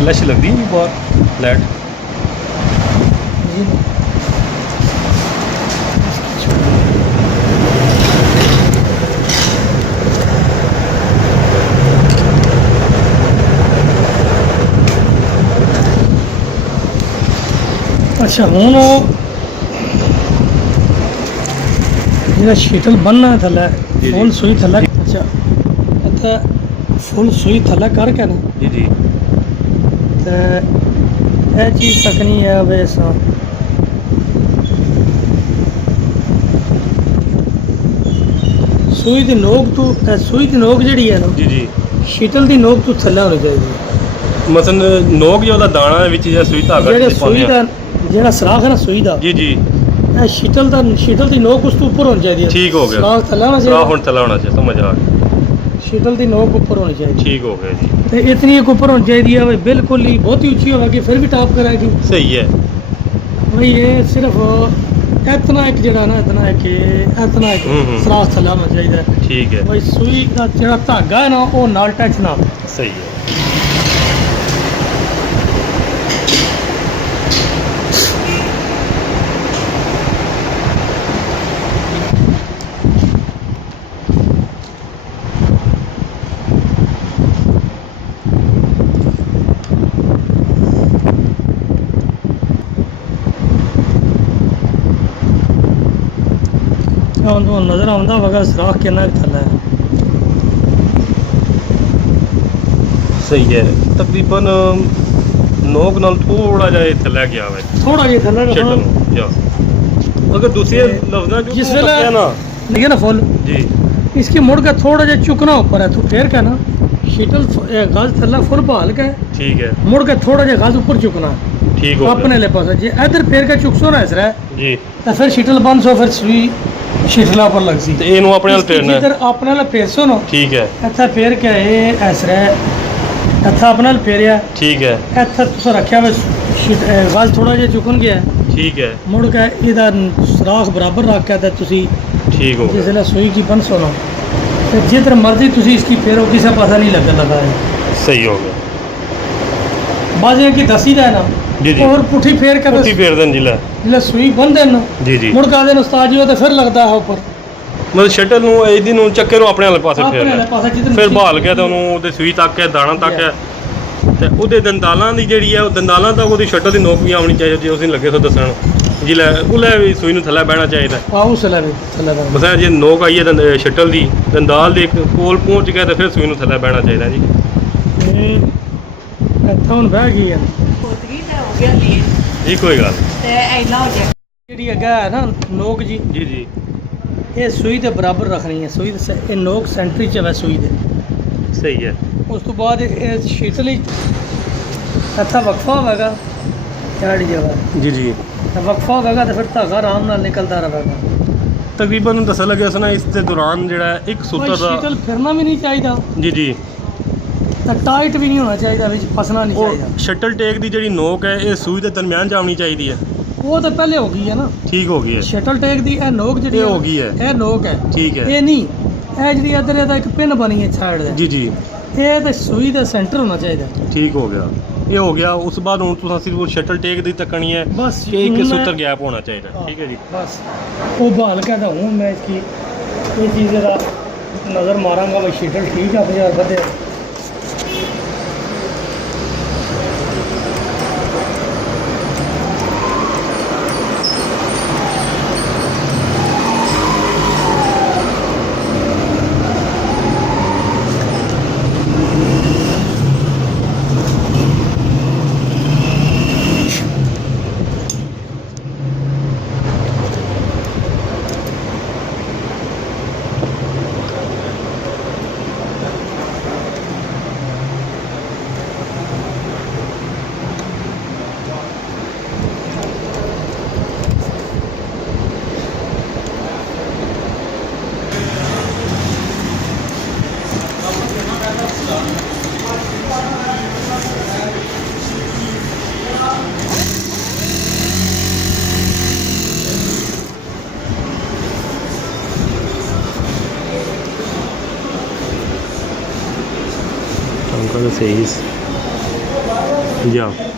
Flash लगती है बाहर लाइट? अच्छा हूँ जो शीतल बनना है थल्ले जी। फुल सुई थल्ले अच्छा इतना फुल सुई थल्ले करके ना जी जी। ते यह चीज़ तकनी है वैसा सुई दी नोक तो सुई दी नोक जी है ना जी जी। शीतल दी नोक तो थल्ले होनी चाहिए मसन नोक जो दाना विच या सुई धागा जेड़ा जिस सुई पाने दा जेड़ा सराख है ना सुई दा जी जी। शीतल दी नोक उस तो ऊपर होनी चाहिए ठीक हो गया। सराख थल्ले होना सराख चाहिए हुण थल्ले होना चाहिए, समझ आ गया। शीतल दी नोक ऊपर होनी चाहिए ठीक हो गया जी। तो इतनी एक ऊपर होनी चाहिए है भाई बिल्कुल ही बहुत ही ऊंची होगी फिर भी टॉप करेगी सही है। भाई ये सिर्फ इतना एक जड़ा ना इतना एक सराख थल्ले होना चाहिए ठीक है। भाई सुई का जड़ा धागा है ना वो नाल टच ना हो। सही है। ਹੁਣ ਤੁਹਾਨੂੰ ਨਜ਼ਰ ਆਉਂਦਾ ਹੋਵੇਗਾ ਸਰਾਖ ਕਿੰਨਾ ਕੁ ਥੱਲੇ ਹੈ सही है। तकरीबन नोक नाल थोड़ा जा थल्ले गया है ਥੋੜਾ ਜਿਹਾ ਥੱਲੇ शटल ਰੱਖੋ या अगर दूसरे लफ्ज़ जिस जो वेले ना लगे ना फुल जी इसकी मुड़ के थोड़ा जिहा चुकना ऊपर है तू फेर के ना शीतल गज थल्ले फुल भाल के ठीक है। मुड़ के थोड़ा जिहा गज ऊपर चुकना ठीक हो अपने गया ले पासे जे इधर फेर के चुकसो ना इसरा जी। तो फिर शीतल बन सो फिर सुई शीतला पर लग सी ते इनू अपने नाल फेरना है। जिधर अपने ले फेरसो ना ठीक है। ਇੱਥੇ ਫੇਰ ਕੇ ਇਹ ਐਸਰਾ ਇੱਥੇ ਆਪਣੇ ਨਾਲ ਫੇਰਿਆ ठीक है। ਇੱਥੇ ਤੁਸੀਂ ਰੱਖਿਆ ਵਾ ਗਜ਼ ਥੋੜਾ ਜਿਹਾ ਚੁਕਣ ਗਿਆ ठीक है। ਮੁੜ ਕੇ ਇਹਦਾ ਸਰਾਖ ਬਰਾਬਰ ਰੱਖ ਕੇ ਤੇ ਤੁਸੀਂ ठीक हो ਜਿਸ गया। ਵੇਲੇ ਸੂਈ ਕੀ ਬਣ ਸੋਣਾ ਤੇ ਜਿੱਧਰ ਮਰਜ਼ੀ ਤੁਸੀਂ ਇਸकी ਫੇਰੋ ਕਿਸੇ ਪਤਾ ਨਹੀਂ ਲੱਗਣ ਲੱਗਾ ਹੈ सही हो गया ਬਾਜ਼ੇ ਕੀ ਦਸੀ ਦਾ ਹੈ ਨਾ जी जी। और पुठी फेर के पुट्ठी फेर देन जिला जिले सुई बन देन जी जी। मुड़ के आदे उस्ताद जी तो फिर लगता है ऊपर मतलब शटल ਨੂੰ ਇਹਦੀ ਨੂੰ ਚੱਕੇ ਨੂੰ ਆਪਣੇ ਵਾਲੇ ਪਾਸੇ ਆਪਣੇ ਵਾਲੇ ਫੇਰਨਾ ਪਾਸੇ ਜਿੱਧਰ ਫਿਰ ਮਰਜ਼ੀ- ਭਾਲ ਕੇ ਤੇ ਉਹਨੂੰ ਉਹਦੇ ਸੂਈ ਤੱਕ ਹੈ ਦਾਣਾ ਤੱਕ ਹੈ ਤੇ ਉਹਦੇ ਦੰਦਾਲਾਂ ਦੀ ਜਿਹੜੀ ਹੈ ਉਹ ਦੰਦਾਲਾਂ ਤੱਕ ਉਹਦੀ ਸ਼ਟਲ ਦੀ ਨੋਕ ਵੀ ਆਉਣੀ ਚਾਹੀਦੀ ਜੇ ਉਸ ਨੂੰ ਲੱਗੇ ਸੋ ਦੱਸਣ ਜਿਲੇ ਉਹਲੇ ਵੀ ਸੂਈ ਨੂੰ ਥੱਲੇ ਬਹਿਣਾ ਚਾਹੀਦਾ ਆਉ ਸਲਾ ਵੀ ਥੱਲੇ ਦਾ ਬਸ ਇਹ ਜੇ ਨੋਕ ਆਈ ਹੈ ਸ਼ਟਲ ਦੀ ਦੰਦਾਲ ਦੇ ਕੋਲ ਪਹੁੰਚ ਗਿਆ ਤੇ ਫਿਰ ਸੂਈ ਨੂੰ ਥੱਲੇ ਬਹਿਣਾ ਚਾਹੀਦਾ ਜੀ। ਇਹ ਇੱਥੇ ਹੁਣ ਬਹਿ ਗਈ ਹੈ ਕੋਤਰੀ ਤੇ ਹੋ ਗਿਆ ਲੀਨ ਜੀ ਕੋਈ ਗੱਲ ਤੇ ਐਨਾ ਹੋ ਜਾ ਜਿਹੜੀ ਅੱਗਾ ਹੈ ਨਾ ਨੋਕ ਜੀ ਜੀ ਜੀ। ਇਹ ਸੂਈ ਦੇ ਬਰਾਬਰ ਰੱਖਣੀ ਹੈ ਸੂਈ ਦੇ ਇਹ ਨੋਕ ਸੈਂਟਰੀ ਚ ਹੈ ਸੂਈ ਦੇ ਸਹੀ ਹੈ। ਉਸ ਤੋਂ ਬਾਅਦ ਇਹ ਸ਼ੀਤਲੀ ਇੱਥੇ ਵਕਫਾ ਹੋਵੇਗਾ ਕਿਹੜੀ ਜਗ੍ਹਾ ਜੀ ਜੀ। ਤੇ ਵਕਫਾ ਹੋਵੇਗਾ ਤੇ ਫਿਰ ਧਾਗਾ ਆਰਾਮ ਨਾਲ ਨਿਕਲਦਾ ਰਹੇਗਾ ਤਕਰੀਬਨ ਦੱਸਣ ਲੱਗਿਆ ਸੀ ਨਾ ਇਸ ਦੇ ਦੌਰਾਨ ਜਿਹੜਾ ਇੱਕ ਕੋਈ ਸੂਤਰ ਦਾ ਸ਼ੀਤਲ ਫਿਰਨਾ ਵੀ ਨਹੀਂ ਚਾਹੀਦਾ ਜੀ ਜੀ ਤਾਂ ਟਾਈਟ ਵੀ ਨਹੀਂ ਹੋਣਾ ਚਾਹੀਦਾ ਵਿੱਚ ਫਸਣਾ ਨਹੀਂ ਉਹ ਚਾਹੀਦਾ ਸ਼ਟਲ ਟੇਕ ਦੀ ਜਿਹੜੀ ਨੋਕ ਹੈ ਇਹ ਸੂਈ ਦੇ ਦਰਮਿਆਨ ਜਾਣੀ ਚਾਹੀਦੀ ਹੈ। ਉਹ ਤਾਂ ਪਹਿਲੇ ਹੋ ਗਈ ਹੈ ਨਾ ਠੀਕ ਹੋ ਗਈ ਹੈ। ਸ਼ਟਲ ਟੇਕ ਦੀ ਇਹ ਨੋਕ ਜਿਹੜੀ ਇਹ ਹੋ ਗਈ ਹੈ। ਇਹ ਨੋਕ ਹੈ ਠੀਕ ਹੈ। ਇਹ ਨਹੀਂ ਇਹ ਜਿਹੜੀ ਇੱਧਰ ਇਹਦਾ ਇੱਕ ਪਿੰਨ ਬਣੀ ਹੈ ਸਾਈਡ ਦੇ ਜੀ ਜੀ। ਇਹ ਤਾਂ ਸੂਈ ਦਾ ਸੈਂਟਰ ਹੋਣਾ ਚਾਹੀਦਾ ਠੀਕ ਹੋ ਗਿਆ। ਇਹ ਹੋ ਗਿਆ। ਉਸ ਤੋਂ ਬਾਅਦ ਹੁਣ ਤੁਸੀਂ ਸਿਰਫ ਉਹ ਸ਼ਟਲ ਟੇਕ ਦੀ ਤੱਕਣੀ ਹੈ ਬਸ ਕਿ ਇੱਕ ਹੁਣ मैं- ਸੂਤਰ ਗੈਪ ਹੋਣਾ ਚਾਹੀਦਾ। ਠੀਕ ਹੈ ਜੀ। बस वो बहाल कहता हूँ मैं इसकी ये चीज़ ज़रा नज़र मारांगा भाई शीटल ठीक है 50 बदे Anche 6 जाओ